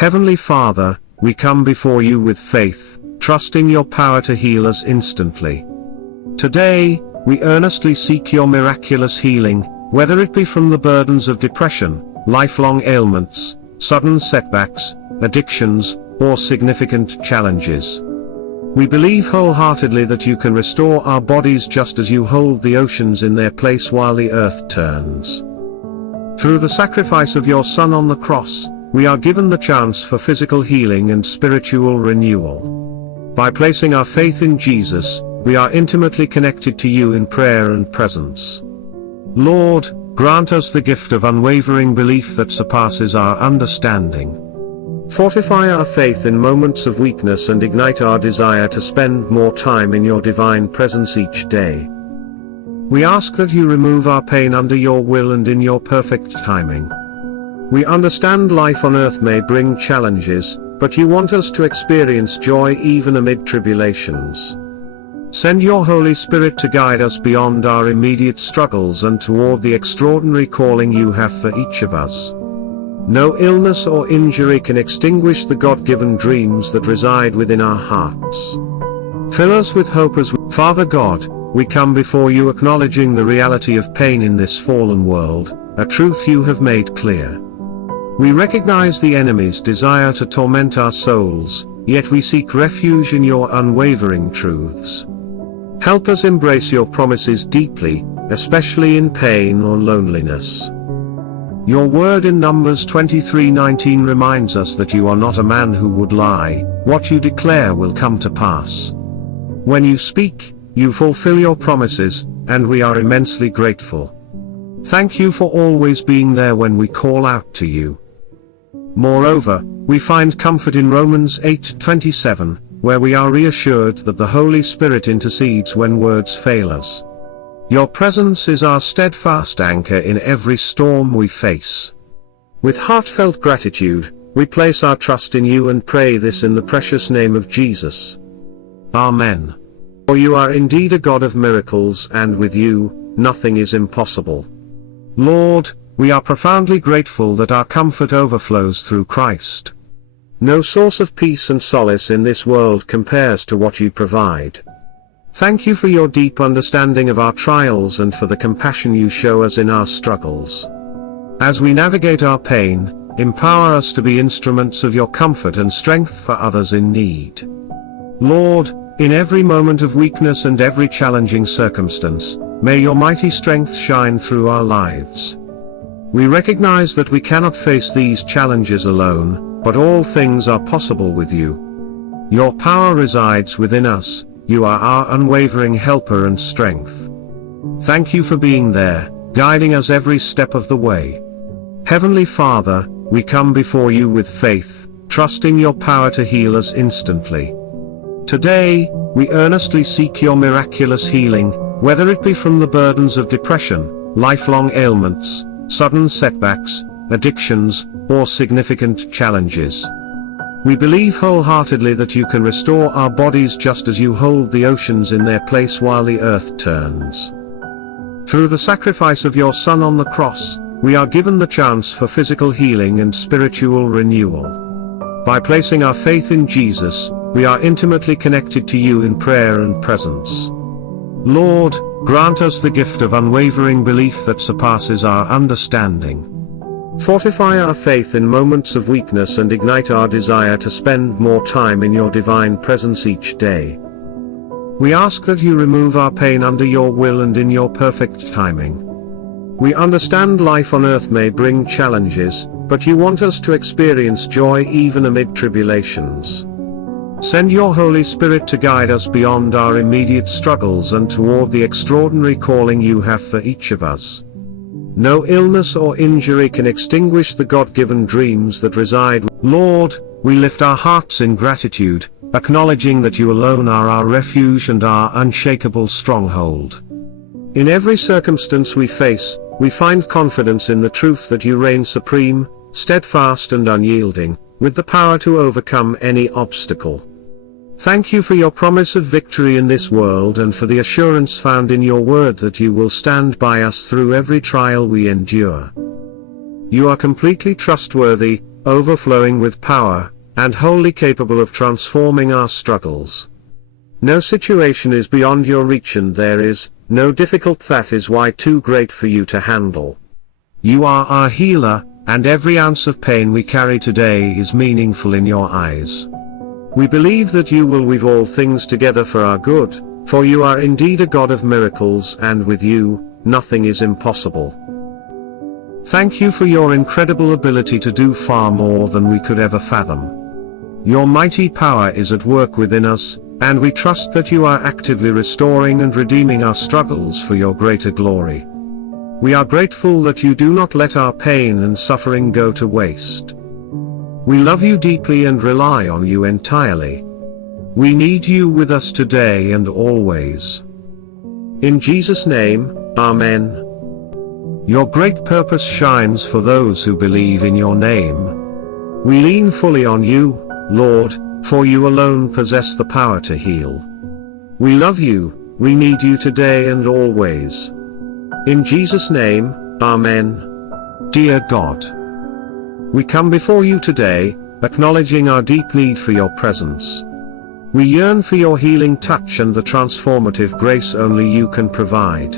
Heavenly Father, we come before you with faith, trusting your power to heal us instantly. Today, we earnestly seek your miraculous healing, whether it be from the burdens of depression, lifelong ailments, sudden setbacks, addictions, or significant challenges. We believe wholeheartedly that you can restore our bodies just as you hold the oceans in their place while the earth turns. Through the sacrifice of your Son on the cross, we are given the chance for physical healing and spiritual renewal. By placing our faith in Jesus, we are intimately connected to you in prayer and presence. Lord, grant us the gift of unwavering belief that surpasses our understanding. Fortify our faith in moments of weakness and ignite our desire to spend more time in your divine presence each day. We ask that you remove our pain under your will and in your perfect timing. We understand life on earth may bring challenges, but you want us to experience joy even amid tribulations. Send your Holy Spirit to guide us beyond our immediate struggles and toward the extraordinary calling you have for each of us. No illness or injury can extinguish the God-given dreams that reside within our hearts. Fill us with hope as Father God, we come before you acknowledging the reality of pain in this fallen world, a truth you have made clear. We recognize the enemy's desire to torment our souls, yet we seek refuge in your unwavering truths. Help us embrace your promises deeply, especially in pain or loneliness. Your word in Numbers 23:19 reminds us that you are not a man who would lie, what you declare will come to pass. When you speak, you fulfill your promises, and we are immensely grateful. Thank you for always being there when we call out to you. Moreover, we find comfort in Romans 8:27, where we are reassured that the Holy Spirit intercedes when words fail us. Your presence is our steadfast anchor in every storm we face. With heartfelt gratitude, we place our trust in you and pray this in the precious name of Jesus. Amen. For you are indeed a God of miracles, and with you, nothing is impossible. Lord, we are profoundly grateful that our comfort overflows through Christ. No source of peace and solace in this world compares to what you provide. Thank you for your deep understanding of our trials and for the compassion you show us in our struggles. As we navigate our pain, empower us to be instruments of your comfort and strength for others in need. Lord, in every moment of weakness and every challenging circumstance, may your mighty strength shine through our lives. We recognize that we cannot face these challenges alone, but all things are possible with you. Your power resides within us. You are our unwavering helper and strength. Thank you for being there, guiding us every step of the way. Heavenly Father, we come before you with faith, trusting your power to heal us instantly. Today, we earnestly seek your miraculous healing, whether it be from the burdens of depression, lifelong ailments, sudden setbacks, addictions, or significant challenges. We believe wholeheartedly that you can restore our bodies just as you hold the oceans in their place while the earth turns. Through the sacrifice of your Son on the cross, we are given the chance for physical healing and spiritual renewal. By placing our faith in Jesus, we are intimately connected to you in prayer and presence. Lord, grant us the gift of unwavering belief that surpasses our understanding. Fortify our faith in moments of weakness and ignite our desire to spend more time in your divine presence each day. We ask that you remove our pain under your will and in your perfect timing. We understand life on earth may bring challenges, but you want us to experience joy even amid tribulations. Send your Holy Spirit to guide us beyond our immediate struggles and toward the extraordinary calling you have for each of us. No illness or injury can extinguish the God-given dreams that reside. Lord, we lift our hearts in gratitude, acknowledging that you alone are our refuge and our unshakable stronghold. In every circumstance we face, we find confidence in the truth that you reign supreme, steadfast and unyielding, with the power to overcome any obstacle. Thank you for your promise of victory in this world and for the assurance found in your word that you will stand by us through every trial we endure. You are completely trustworthy, overflowing with power, and wholly capable of transforming our struggles. No situation is beyond your reach, and there is no difficult that is why too great for you to handle. You are our healer, and every ounce of pain we carry today is meaningful in your eyes. We believe that you will weave all things together for our good, for you are indeed a God of miracles, and with you, nothing is impossible. Thank you for your incredible ability to do far more than we could ever fathom. Your mighty power is at work within us, and we trust that you are actively restoring and redeeming our struggles for your greater glory. We are grateful that you do not let our pain and suffering go to waste. We love you deeply and rely on you entirely. We need you with us today and always. In Jesus' name, Amen. Your great purpose shines for those who believe in your name. We lean fully on you, Lord, for you alone possess the power to heal. We love you, we need you today and always. In Jesus' name, Amen. Dear God, we come before you today, acknowledging our deep need for your presence. We yearn for your healing touch and the transformative grace only you can provide.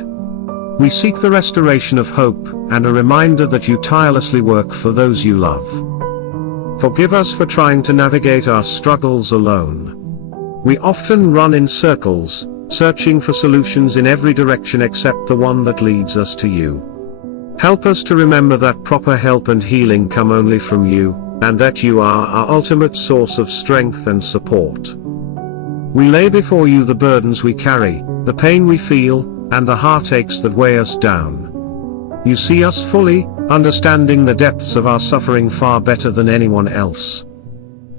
We seek the restoration of hope, and a reminder that you tirelessly work for those you love. Forgive us for trying to navigate our struggles alone. We often run in circles, searching for solutions in every direction except the one that leads us to you. Help us to remember that proper help and healing come only from you, and that you are our ultimate source of strength and support. We lay before you the burdens we carry, the pain we feel, and the heartaches that weigh us down. You see us fully, understanding the depths of our suffering far better than anyone else.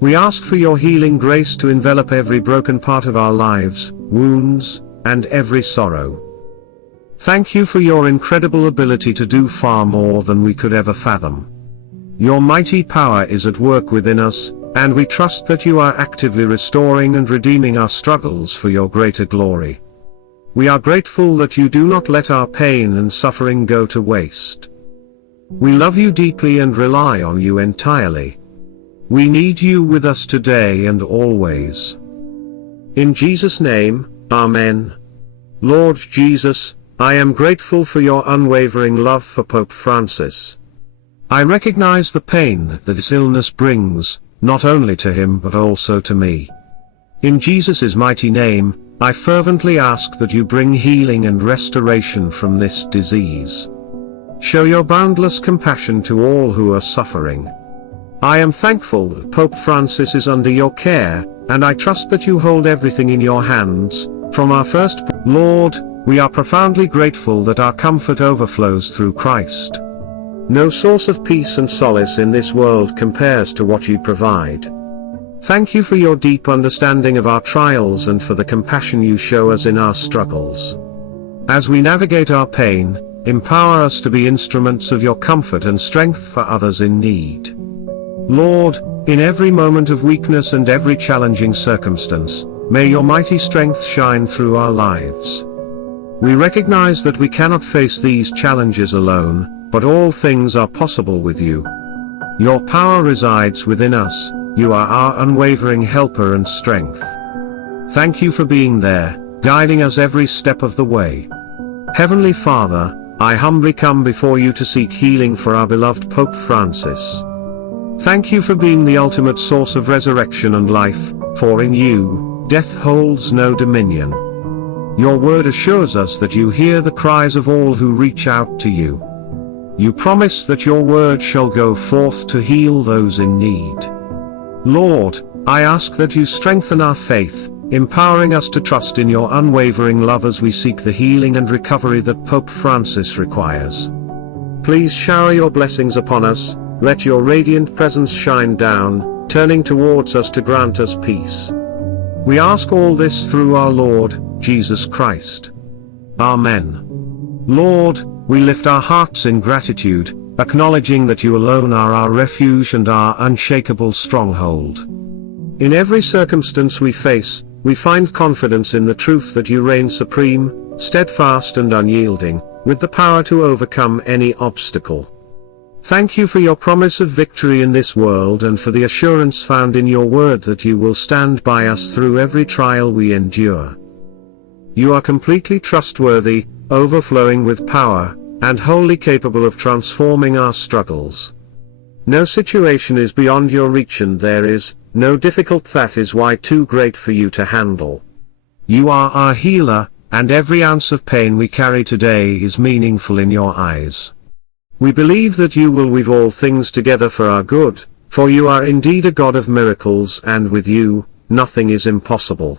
We ask for your healing grace to envelop every broken part of our lives, wounds, and every sorrow. Thank you for your incredible ability to do far more than we could ever fathom. Your mighty power is at work within us, and we trust that you are actively restoring and redeeming our struggles for your greater glory. We are grateful that you do not let our pain and suffering go to waste. We love you deeply and rely on you entirely. We need you with us today and always. In Jesus' name, Amen. Lord Jesus, I am grateful for your unwavering love for Pope Francis. I recognize the pain that this illness brings, not only to him but also to me. In Jesus' mighty name, I fervently ask that you bring healing and restoration from this disease. Show your boundless compassion to all who are suffering. I am thankful that Pope Francis is under your care, and I trust that you hold everything in your hands, from our first. Lord, we are profoundly grateful that our comfort overflows through Christ. No source of peace and solace in this world compares to what you provide. Thank you for your deep understanding of our trials and for the compassion you show us in our struggles. As we navigate our pain, empower us to be instruments of your comfort and strength for others in need. Lord, in every moment of weakness and every challenging circumstance, may your mighty strength shine through our lives. We recognize that we cannot face these challenges alone, but all things are possible with you. Your power resides within us. You are our unwavering helper and strength. Thank you for being there, guiding us every step of the way. Heavenly Father, I humbly come before you to seek healing for our beloved Pope Francis. Thank you for being the ultimate source of resurrection and life, for in you, death holds no dominion. Your word assures us that you hear the cries of all who reach out to you. You promise that your word shall go forth to heal those in need. Lord, I ask that you strengthen our faith, empowering us to trust in your unwavering love as we seek the healing and recovery that Pope Francis requires. Please shower your blessings upon us, let your radiant presence shine down, turning towards us to grant us peace. We ask all this through our Lord, Jesus Christ. Amen. Lord, we lift our hearts in gratitude, acknowledging that you alone are our refuge and our unshakable stronghold. In every circumstance we face, we find confidence in the truth that you reign supreme, steadfast and unyielding, with the power to overcome any obstacle. Thank you for your promise of victory in this world and for the assurance found in your word that you will stand by us through every trial we endure. You are completely trustworthy, overflowing with power, and wholly capable of transforming our struggles. No situation is beyond your reach, and there is no difficult that is why too great for you to handle. You are our healer, and every ounce of pain we carry today is meaningful in your eyes. We believe that you will weave all things together for our good, for you are indeed a God of miracles, and with you, nothing is impossible.